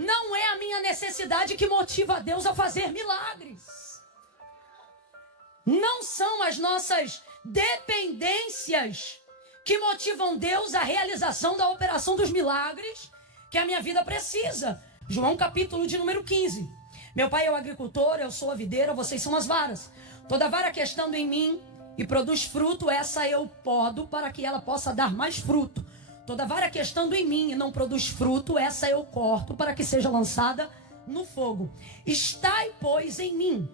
Não é a minha necessidade que motiva Deus a fazer milagres. Não são as nossas dependências que motivam Deus à realização da operação dos milagres que a minha vida precisa. João capítulo de número 15. Meu pai é o agricultor, eu sou a videira, vocês são as varas. Toda vara que estando em mim e produz fruto, essa eu podo para que ela possa dar mais fruto. Toda vara que estando em mim e não produz fruto, essa eu corto para que seja lançada no fogo. Estai, pois, em mim.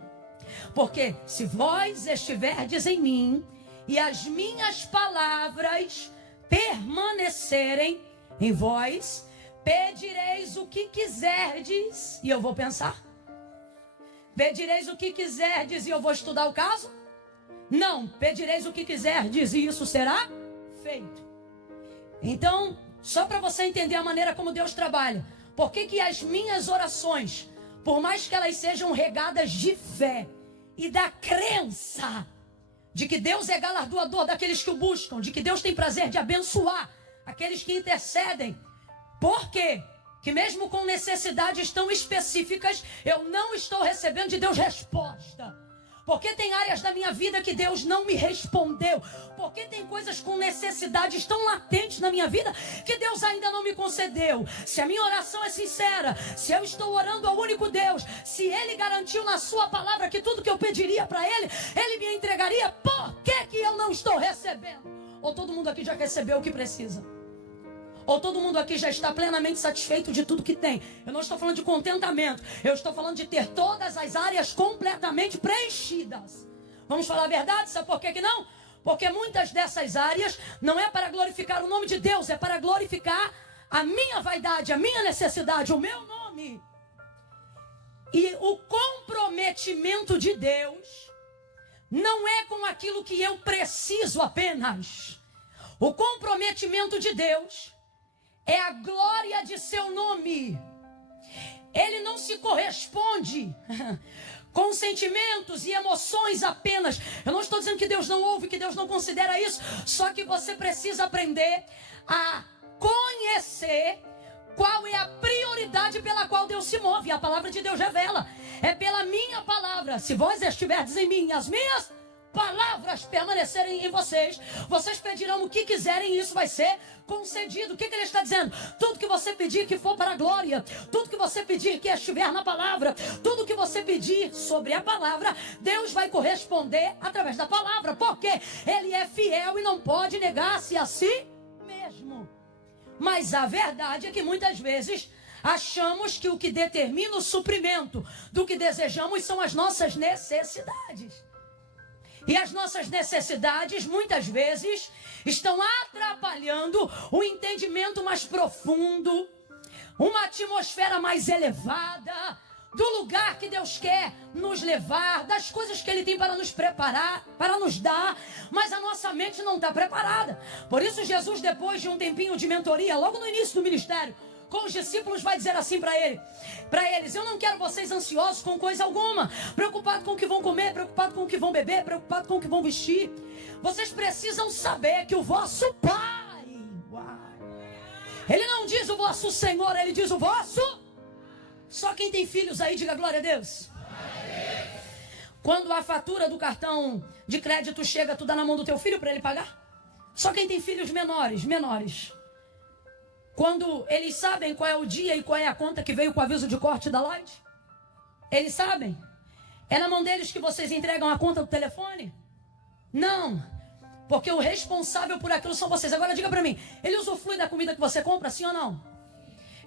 Porque se vós estiverdes em mim e as minhas palavras permanecerem em vós, pedireis o que quiserdes e eu vou pensar. Pedireis o que quiserdes e eu vou estudar o caso? Não, pedireis o que quiserdes e isso será feito. Então, só para você entender a maneira como Deus trabalha, por que as minhas orações, por mais que elas sejam regadas de fé e da crença de que Deus é galardoador daqueles que o buscam, de que Deus tem prazer de abençoar aqueles que intercedem, por quê? Que mesmo com necessidades tão específicas, eu não estou recebendo de Deus resposta. Porque tem áreas da minha vida que Deus não me respondeu. Porque tem coisas com necessidades tão latentes na minha vida que Deus ainda não me concedeu. Se a minha oração é sincera, se eu estou orando ao único Deus, se Ele garantiu na sua palavra que tudo que eu pediria para Ele, Ele me entregaria, por que eu não estou recebendo? Ou todo mundo aqui já recebeu o que precisa? Ou todo mundo aqui já está plenamente satisfeito de tudo que tem? Eu não estou falando de contentamento. Eu estou falando de ter todas as áreas completamente preenchidas. Vamos falar a verdade? Sabe por que não? Porque muitas dessas áreas não é para glorificar o nome de Deus. É para glorificar a minha vaidade, a minha necessidade, o meu nome. E o comprometimento de Deus não é com aquilo que eu preciso apenas. O comprometimento de Deus é a glória de seu nome. Ele não se corresponde com sentimentos e emoções apenas. Eu não estou dizendo que Deus não ouve, que Deus não considera isso. Só que você precisa aprender a conhecer qual é a prioridade pela qual Deus se move. A palavra de Deus revela. É pela minha palavra. Se vós estiverdes em mim, as minhas palavras permanecerem em vocês, vocês pedirão o que quiserem e isso vai ser concedido. O que ele está dizendo? Tudo que você pedir que for para a glória, tudo que você pedir que estiver na palavra, tudo que você pedir sobre a palavra, Deus vai corresponder através da palavra, porque Ele é fiel e não pode negar-se a si mesmo. Mas a verdade é que muitas vezes achamos que o que determina o suprimento do que desejamos são as nossas necessidades. E as nossas necessidades, muitas vezes, estão atrapalhando o entendimento mais profundo, uma atmosfera mais elevada, do lugar que Deus quer nos levar, das coisas que Ele tem para nos preparar, para nos dar, mas a nossa mente não está preparada. Por isso Jesus, depois de um tempinho de mentoria, logo no início do ministério, com os discípulos, vai dizer assim para eles: eu não quero vocês ansiosos com coisa alguma, preocupados com o que vão comer, preocupados com o que vão beber, preocupados com o que vão vestir. Vocês precisam saber que o vosso Pai, Ele não diz o vosso Senhor, Ele diz o vosso. Só quem tem filhos aí, diga glória a Deus. Quando a fatura do cartão de crédito chega, tu dá na mão do teu filho para ele pagar? Só quem tem filhos menores. Quando eles sabem qual é o dia e qual é a conta que veio com o aviso de corte da Light? Eles sabem? É na mão deles que vocês entregam a conta do telefone? Não. Porque o responsável por aquilo são vocês. Agora diga pra mim, ele usufrui da comida que você compra, sim ou não?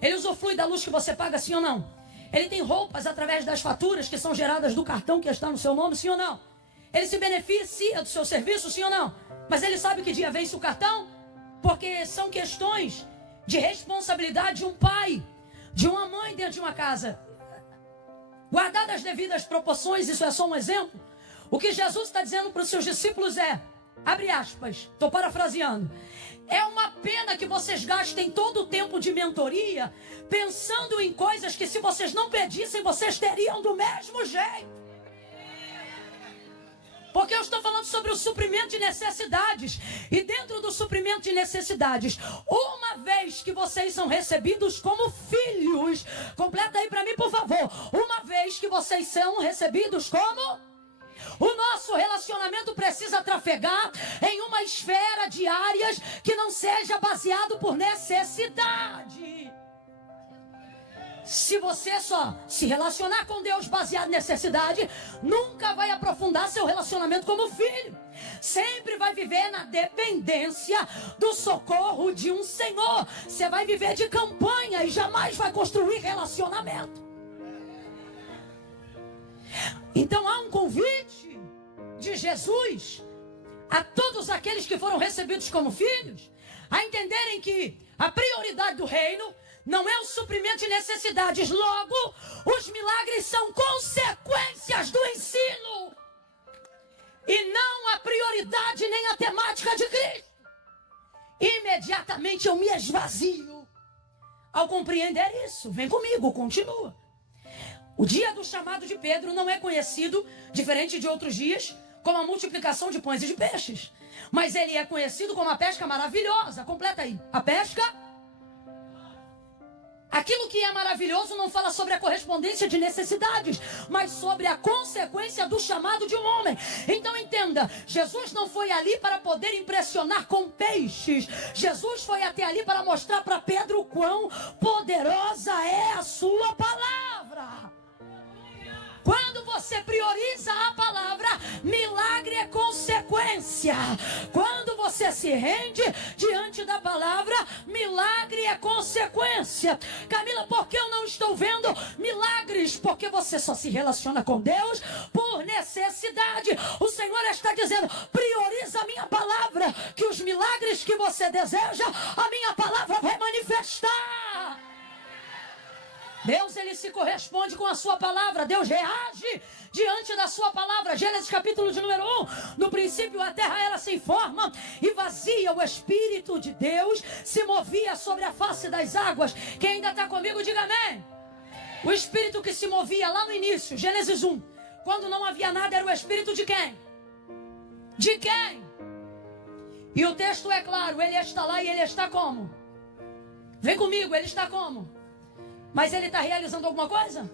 Ele usufrui da luz que você paga, sim ou não? Ele tem roupas através das faturas que são geradas do cartão que está no seu nome, sim ou não? Ele se beneficia do seu serviço, sim ou não? Mas ele sabe que dia vence o cartão? Porque são questões de responsabilidade de um pai, de uma mãe dentro de uma casa. Guardadas as devidas proporções, isso é só um exemplo. O que Jesus está dizendo para os seus discípulos é, abre aspas, estou parafraseando: é uma pena que vocês gastem todo o tempo de mentoria pensando em coisas que, se vocês não pedissem, vocês teriam do mesmo jeito. Porque eu estou falando sobre o suprimento de necessidades. E dentro do suprimento de necessidades, uma vez que vocês são recebidos como filhos, completa aí para mim, por favor. Uma vez que vocês são recebidos como... O nosso relacionamento precisa trafegar em uma esfera de áreas que não seja baseado por necessidade. Se você só se relacionar com Deus baseado em necessidade, nunca vai aprofundar seu relacionamento como filho. Sempre vai viver na dependência do socorro de um Senhor. Você vai viver de campanha e jamais vai construir relacionamento. Então há um convite de Jesus a todos aqueles que foram recebidos como filhos a entenderem que a prioridade do reino não é o suprimento de necessidades. Logo, os milagres são consequências do ensino e não a prioridade nem a temática de Cristo. Imediatamente eu me esvazio ao compreender isso. Vem comigo, continua. O dia do chamado de Pedro não é conhecido, diferente de outros dias, como a multiplicação de pães e de peixes. Mas ele é conhecido como a pesca maravilhosa. Completa aí. A pesca. Aquilo que é maravilhoso não fala sobre a correspondência de necessidades, mas sobre a consequência do chamado de um homem. Então entenda, Jesus não foi ali para poder impressionar com peixes. Jesus foi até ali para mostrar para Pedro quão poderosa é a sua palavra. Quando você prioriza a palavra, milagre é consequência. Quando você se rende diante da palavra, milagre é consequência. Camila, por que eu não estou vendo milagres? Porque você só se relaciona com Deus por necessidade. O Senhor está dizendo, prioriza a minha palavra, que os milagres que você deseja, a minha palavra vai manifestar. Deus, ele se corresponde com a sua palavra. Deus reage diante da sua palavra. Gênesis capítulo de número 1. No princípio a terra era sem forma e vazia. O Espírito de Deus se movia sobre a face das águas. Quem ainda está comigo, diga amém. O Espírito que se movia lá no início, Gênesis 1. Quando não havia nada, era o Espírito de quem? De quem? E o texto é claro, ele está lá e ele está como? Vem comigo, ele está como? Mas ele está realizando alguma coisa?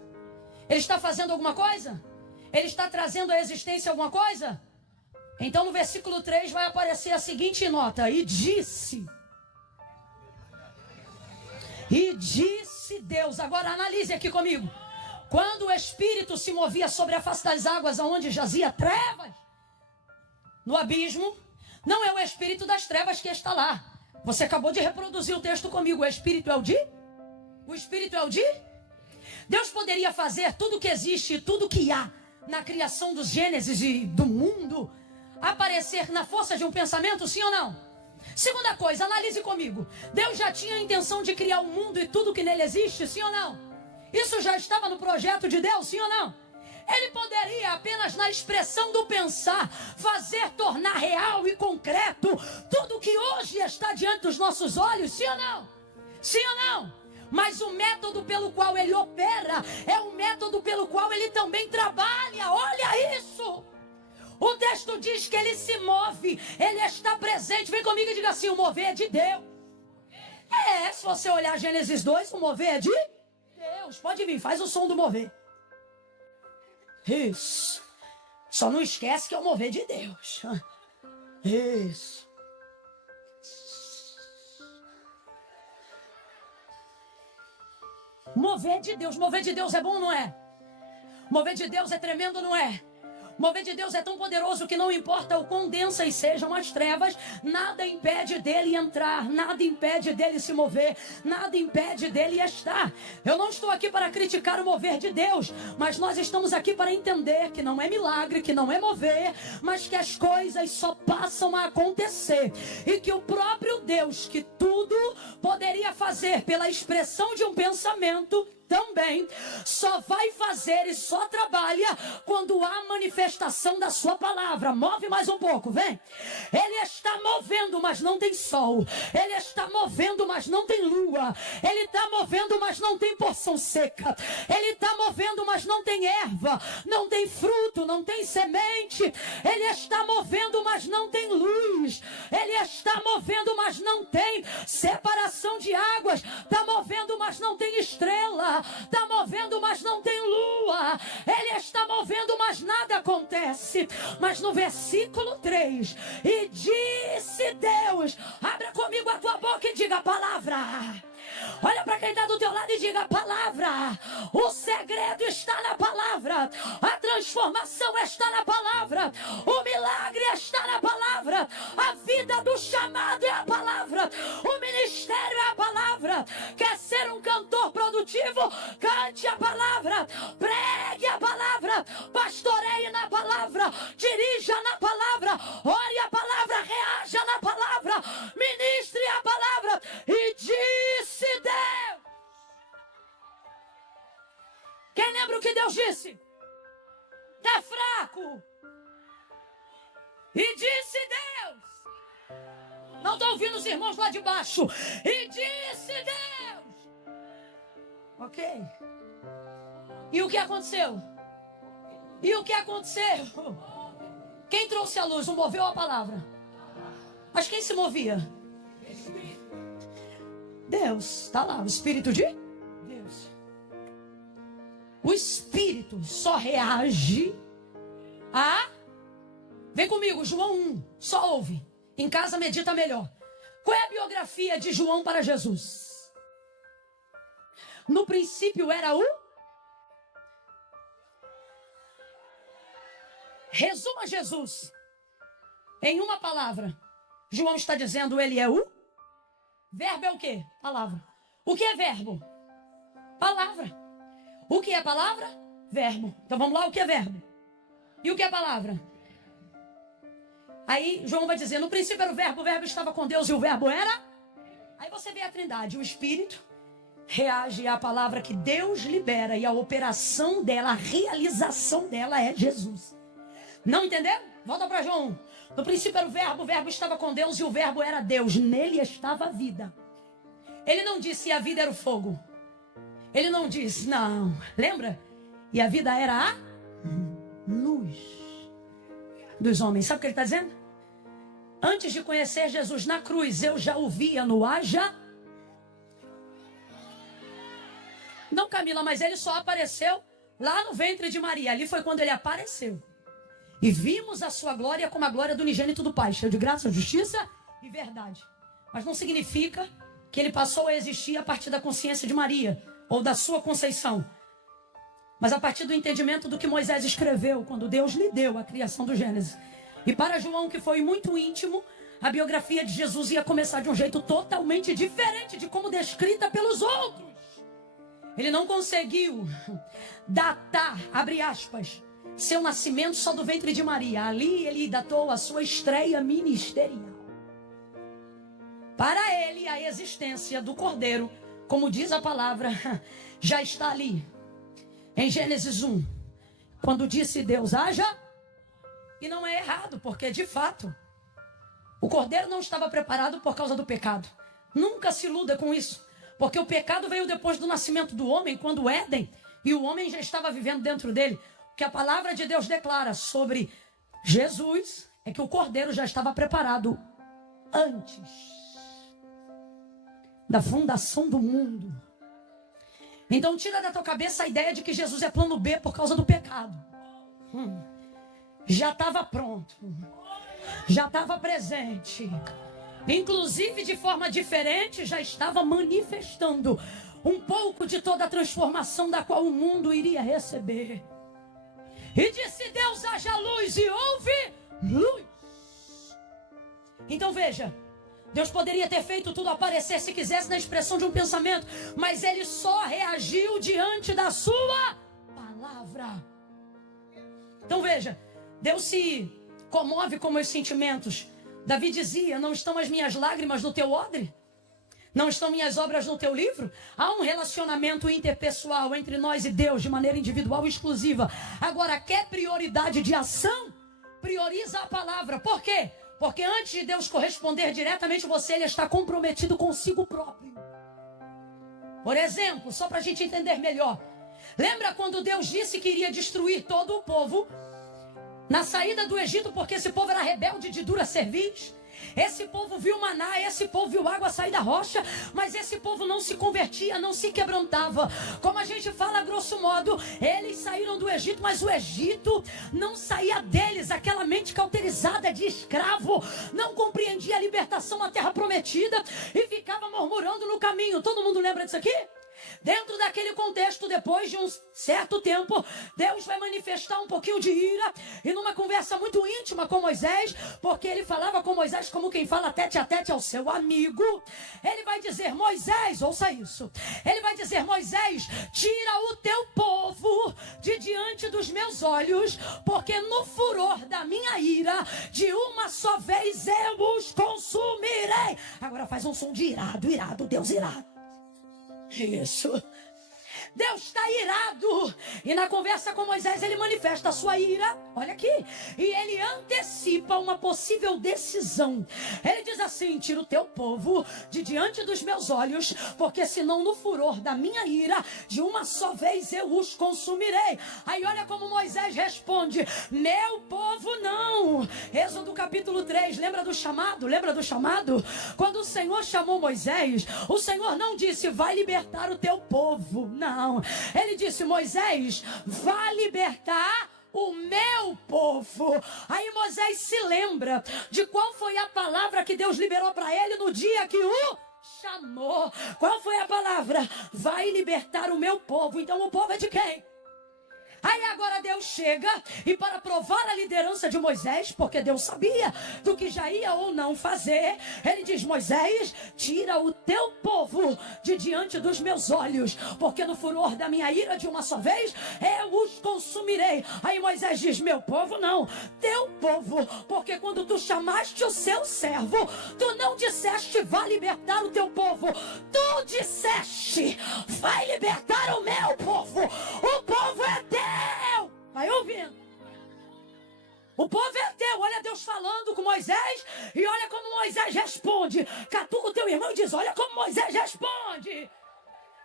Ele está fazendo alguma coisa? Ele está trazendo à existência alguma coisa? Então no versículo 3 vai aparecer a seguinte nota. E disse Deus. Agora analise aqui comigo. Quando o Espírito se movia sobre a face das águas, aonde jazia trevas, no abismo, não é o Espírito das trevas que está lá. Você acabou de reproduzir o texto comigo. O Espírito é o de? O Espírito é o de? Deus poderia fazer tudo que existe, tudo que há na criação dos Gênesis e do mundo aparecer na força de um pensamento, sim ou não? Segunda coisa, analise comigo. Deus já tinha a intenção de criar o mundo e tudo que nele existe, sim ou não? Isso já estava no projeto de Deus, sim ou não? Ele poderia apenas na expressão do pensar fazer tornar real e concreto tudo que hoje está diante dos nossos olhos, sim ou não? Sim ou não? Mas o método pelo qual ele opera é o método pelo qual ele também trabalha. Olha isso! O texto diz que ele se move, ele está presente. Vem comigo e diga assim, o mover é de Deus. Se você olhar Gênesis 2, o mover é de Deus. Pode vir, faz o som do mover. Isso. Só não esquece que é o mover de Deus. Isso. Mover de Deus é bom, não é? Mover de Deus é tremendo, não é? Mover de Deus é tão poderoso que não importa o quão densas sejam as trevas, nada impede dele entrar, nada impede dele se mover, nada impede dele estar. Eu não estou aqui para criticar o mover de Deus, mas nós estamos aqui para entender que não é milagre, que não é mover, mas que as coisas só passam a acontecer e que o próprio Deus, que tudo poderia fazer pela expressão de um pensamento, também só vai fazer e só trabalha quando há manifestação da sua palavra. Move mais um pouco, vem. Ele está movendo, mas não tem sol. Ele está movendo, mas não tem lua. Ele está movendo, mas não tem porção seca. Ele está movendo, mas não tem erva. Não tem fruto, não tem semente. Ele está movendo, mas não tem luz. Ele está movendo, mas não tem separação de águas. Está movendo, mas não tem estrela. Está movendo, mas não tem lua. Ele está movendo, mas nada acontece. Mas no versículo 3, e disse Deus, abra comigo a tua boca e diga a palavra. Olha para quem está do teu lado e diga a palavra. O segredo está na palavra. A transformação está na palavra. O milagre está na palavra. A vida do chamado é a palavra. O ministério é a palavra. Quer ser um cantor produtivo? Cante a palavra. Pregue a palavra. Pastoreie na palavra. Dirija na palavra. Ore a palavra. Reaja na palavra. Ministre a palavra. E disse Deus. Quem lembra o que Deus disse? Tá fraco. E disse Deus. Não estou ouvindo os irmãos lá de baixo. E disse Deus. Ok. E o que aconteceu? E o que aconteceu? Quem trouxe a luz? Não moveu a palavra. Mas quem se movia? Deus. Está lá, o Espírito de Deus. O Espírito só reage a... Vem comigo, João 1. Só ouve. Em casa medita melhor. Qual é a biografia de João para Jesus? No princípio era o... Resuma Jesus em uma palavra. João está dizendo, ele é o... Verbo é o quê? Palavra. O que é verbo? Palavra. O que é palavra? Verbo. Então vamos lá, o que é verbo? E o que é palavra? Aí João vai dizer, no princípio era o verbo estava com Deus e o verbo era... Aí você vê a trindade, o Espírito reage à palavra que Deus libera e a operação dela, a realização dela é Jesus. Não entendeu? Volta para João 1. No princípio era o verbo estava com Deus e o verbo era Deus. Nele estava a vida. Ele não disse a vida era o fogo. Ele não disse, não. Lembra? E a vida era a luz dos homens. Sabe o que ele está dizendo? Antes de conhecer Jesus na cruz, eu já o via no haja. Não, Camila, mas ele só apareceu lá no ventre de Maria. Ali foi quando ele apareceu. E vimos a sua glória como a glória do unigênito do Pai, cheio de graça, justiça e verdade. Mas não significa que ele passou a existir a partir da consciência de Maria, ou da sua conceição. Mas a partir do entendimento do que Moisés escreveu, quando Deus lhe deu a criação do Gênesis. E para João, que foi muito íntimo, a biografia de Jesus ia começar de um jeito totalmente diferente de como descrita pelos outros. Ele não conseguiu datar, abre aspas, seu nascimento só do ventre de Maria. Ali ele datou a sua estreia ministerial. Para ele, a existência do Cordeiro, como diz a palavra, já está ali. Em Gênesis 1, quando disse Deus, haja, e não é errado, porque de fato, o Cordeiro não estava preparado por causa do pecado. Nunca se iluda com isso, porque o pecado veio depois do nascimento do homem, quando o Éden, e o homem já estava vivendo dentro dele. O que a palavra de Deus declara sobre Jesus é que o Cordeiro já estava preparado antes da fundação do mundo. Então tira da tua cabeça a ideia de que Jesus é plano B por causa do pecado. Já estava pronto. Já estava presente. Inclusive de forma diferente, já estava manifestando um pouco de toda a transformação da qual o mundo iria receber. E disse Deus, haja luz, e houve luz. Então veja, Deus poderia ter feito tudo aparecer se quisesse na expressão de um pensamento, mas ele só reagiu diante da sua palavra. Então veja, Deus se comove com meus sentimentos. Davi dizia, não estão as minhas lágrimas no teu odre? Não estão minhas obras no teu livro? Há um relacionamento interpessoal entre nós e Deus de maneira individual e exclusiva. Agora, quer prioridade de ação? Prioriza a palavra. Por quê? Porque antes de Deus corresponder diretamente a você, Ele está comprometido consigo próprio. Por exemplo, só para a gente entender melhor. Lembra quando Deus disse que iria destruir todo o povo na saída do Egito, porque esse povo era rebelde de dura cerviz? Esse povo viu maná, esse povo viu água sair da rocha, mas esse povo não se convertia, não se quebrantava. Como a gente fala grosso modo, eles saíram do Egito, mas o Egito não saía deles. Aquela mente cauterizada de escravo não compreendia a libertação na terra prometida e ficava murmurando no caminho. Todo mundo lembra disso aqui? Dentro daquele contexto, depois de um certo tempo, Deus vai manifestar um pouquinho de ira, e numa conversa muito íntima com Moisés, porque ele falava com Moisés como quem fala tete a tete ao seu amigo, ele vai dizer: Moisés, ouça isso, ele vai dizer: Moisés, tira o teu povo de diante dos meus olhos, porque no furor da minha ira, de uma só vez eu os consumirei. Agora faz um som de irado, irado, Deus irado. Isso. Deus está irado. E na conversa com Moisés ele manifesta a sua ira. Olha aqui. E ele antecipa uma possível decisão. Ele diz assim: tira o teu povo de diante dos meus olhos, porque senão no furor da minha ira, de uma só vez eu os consumirei. Aí olha como Moisés responde: meu povo não. Êxodo capítulo 3, lembra do chamado? Lembra do chamado? Quando o Senhor chamou Moisés, o Senhor não disse: vai libertar o teu povo. Não. Ele disse: Moisés, vai libertar o meu povo. Aí Moisés se lembra de qual foi a palavra que Deus liberou para ele no dia que o chamou. Qual foi a palavra? Vai libertar o meu povo. Então o povo é de quem? Aí agora Deus chega e, para provar a liderança de Moisés, porque Deus sabia do que já ia ou não fazer, ele diz: Moisés, tira o teu povo de diante dos meus olhos, porque no furor da minha ira de uma só vez eu os consumirei. Aí Moisés diz: meu povo não, teu povo, porque quando tu chamaste o seu servo, tu não disseste: vai libertar o teu povo, tu disseste: vai libertar o meu povo. O povo é teu. Vai ouvindo. O povo é teu. Olha Deus falando com Moisés, e olha como Moisés responde. Catuca o teu irmão e diz: olha como Moisés responde.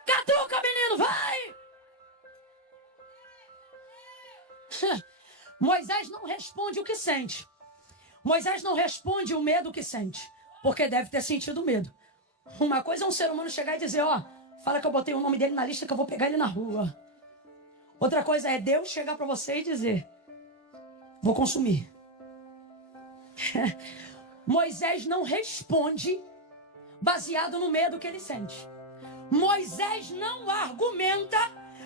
Catuca, menino, vai. Moisés não responde o que sente. Moisés não responde o medo que sente, porque deve ter sentido medo. Uma coisa é um ser humano chegar e dizer: ó, fala que eu botei o nome dele na lista, que eu vou pegar ele na rua. Outra coisa é Deus chegar para você e dizer: vou consumir. Moisés não responde baseado no medo que ele sente. Moisés não argumenta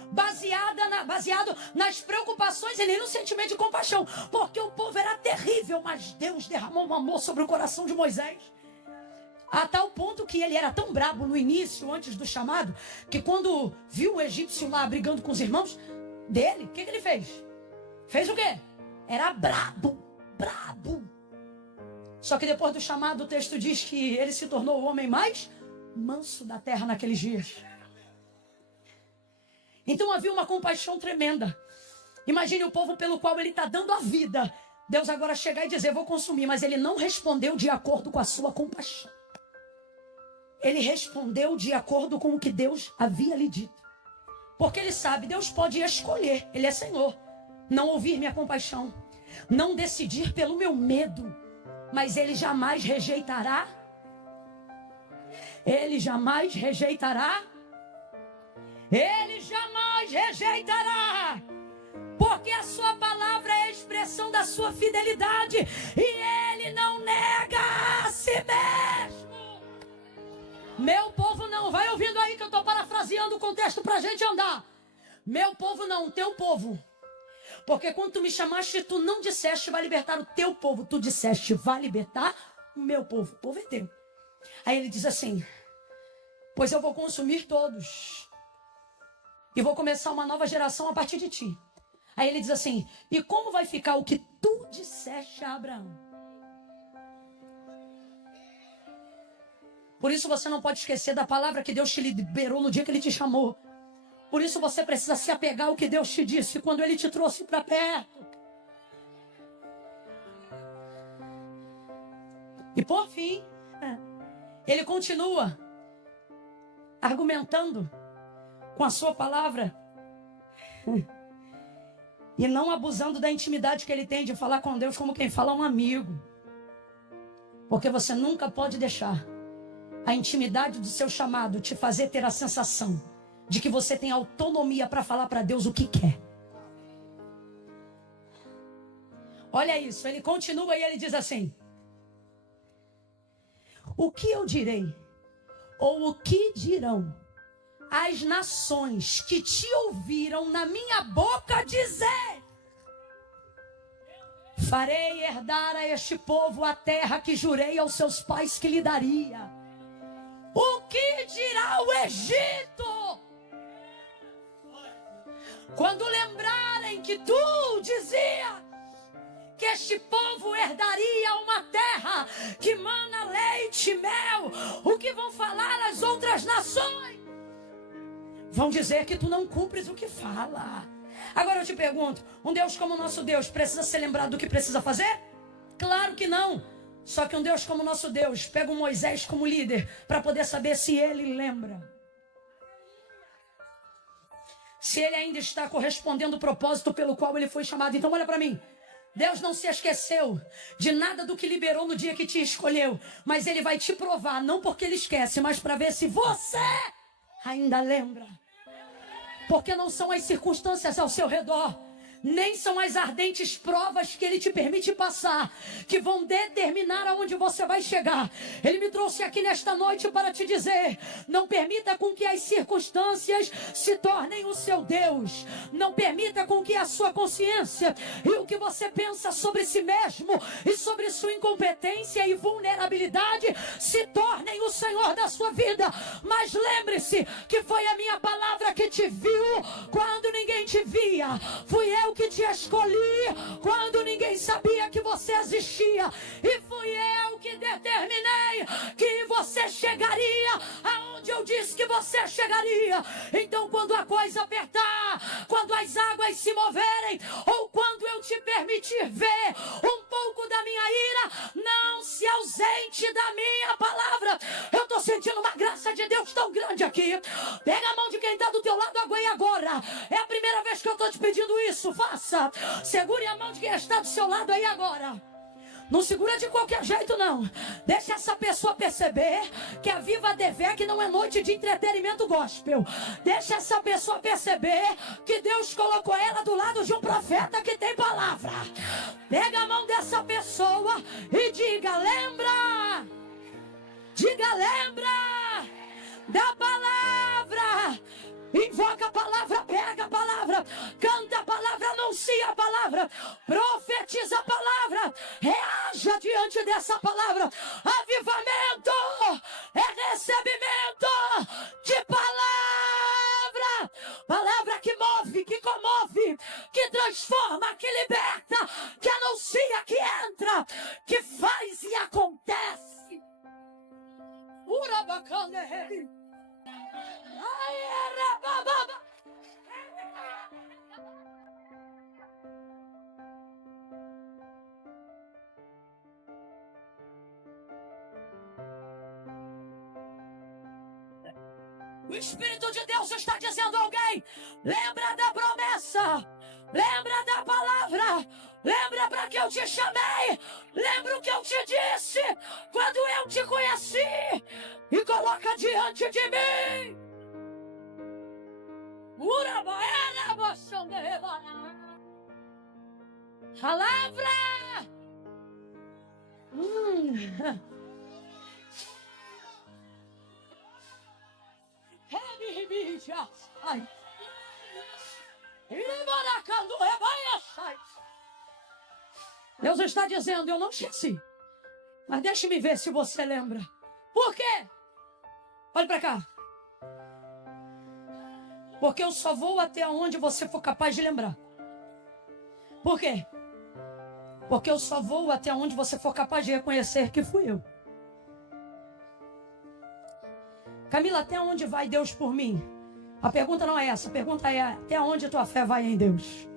baseado nas preocupações e nem no sentimento de compaixão, porque o povo era terrível, mas Deus derramou um amor sobre o coração de Moisés, a tal ponto que ele era tão brabo no início, antes do chamado, que quando viu o egípcio lá brigando com os irmãos dele, o que ele fez? Fez o quê? Era brabo. Só que depois do chamado, o texto diz que ele se tornou o homem mais manso da terra naqueles dias. Então havia uma compaixão tremenda. Imagine o povo pelo qual ele está dando a vida. Deus agora chegar e dizer: vou consumir. Mas ele não respondeu de acordo com a sua compaixão. Ele respondeu de acordo com o que Deus havia lhe dito. Porque ele sabe, Deus pode escolher, Ele é Senhor, não ouvir minha compaixão, não decidir pelo meu medo, mas Ele jamais rejeitará. Ele jamais rejeitará. Ele jamais rejeitará. Porque a sua palavra é a expressão da sua fidelidade, e Ele não nega a si mesmo. Meu povo não. Vai ouvindo aí que eu estou parafraseando o contexto para a gente andar. Meu povo não, teu povo. Porque quando tu me chamaste, tu não disseste: vai libertar o teu povo. Tu disseste: vai libertar o meu povo. O povo é teu. Aí ele diz assim: pois eu vou consumir todos, e vou começar uma nova geração a partir de ti. Aí ele diz assim: e como vai ficar o que tu disseste a Abraão? Por isso você não pode esquecer da palavra que Deus te liberou no dia que Ele te chamou. Por isso você precisa se apegar ao que Deus te disse quando Ele te trouxe para perto. E por fim, Ele continua argumentando com a sua palavra e não abusando da intimidade que Ele tem de falar com Deus como quem fala a um amigo. Porque você nunca pode deixar a intimidade do seu chamado te fazer ter a sensação de que você tem autonomia para falar para Deus o que quer. Olha isso, ele continua e ele diz assim: o que eu direi, ou o que dirão as nações que te ouviram na minha boca dizer: farei herdar a este povo a terra que jurei aos seus pais que lhe daria. O que dirá o Egito quando lembrarem que tu dizia que este povo herdaria uma terra que mana leite e mel? O que vão falar as outras nações? Vão dizer que tu não cumpres o que fala. Agora eu te pergunto, um Deus como o nosso Deus precisa ser lembrado do que precisa fazer? Claro que não. Só que um Deus como o nosso Deus pega um Moisés como líder para poder saber se ele lembra. Se ele ainda está correspondendo ao propósito pelo qual ele foi chamado. Então olha para mim. Deus não se esqueceu de nada do que liberou no dia que te escolheu. Mas ele vai te provar, não porque ele esquece, mas para ver se você ainda lembra. Porque não são as circunstâncias ao seu redor, nem são as ardentes provas que ele te permite passar que vão determinar aonde você vai chegar. Ele me trouxe aqui nesta noite para te dizer: não permita com que as circunstâncias se tornem o seu Deus. Não permita com que a sua consciência e o que você pensa sobre si mesmo e sobre sua incompetência e vulnerabilidade se tornem o Senhor da sua vida. Mas lembre-se que foi a minha palavra que te viu quando ninguém te via. Fui eu que te escolhi quando ninguém sabia que você existia. E fui eu que determinei que você chegaria aonde eu disse que você chegaria. Então quando a coisa apertar, quando as águas se moverem, ou quando eu te permitir ver um pouco da minha ira, não se ausente da minha palavra. Eu estou sentindo uma graça de Deus tão grande aqui. Pega a mão de quem está do teu lado agora. É a primeira vez que eu estou te pedindo isso. Faça. Segure a mão de quem está do seu lado aí agora. Não segura de qualquer jeito, não. Deixa essa pessoa perceber que a Viva Devec não é noite de entretenimento gospel. Deixa essa pessoa perceber que Deus colocou ela do lado de um profeta que tem palavra. Pega a mão dessa pessoa e diga: lembra. Diga: lembra da palavra. Invoca a palavra, pega a palavra, canta a palavra, anuncia a palavra, profetiza a palavra, reaja diante dessa palavra. Avivamento é recebimento de palavra. Palavra que move, que comove, que transforma, que liberta, que anuncia, que entra, que faz e acontece. Urabacana rei. O Espírito de Deus está dizendo a alguém: lembra da promessa, lembra da palavra, lembra para que eu te chamei, lembra o que eu te disse quando eu te conheci, e coloca diante de mim. Palavra. Deus está dizendo: eu não esqueci, mas deixe-me ver se você lembra. Por quê? Olhe para cá. Porque eu só vou até onde você for capaz de lembrar. Por quê? Porque eu só vou até onde você for capaz de reconhecer que fui eu. Camila, até onde vai Deus por mim? A pergunta não é essa. A pergunta é: até onde a tua fé vai em Deus?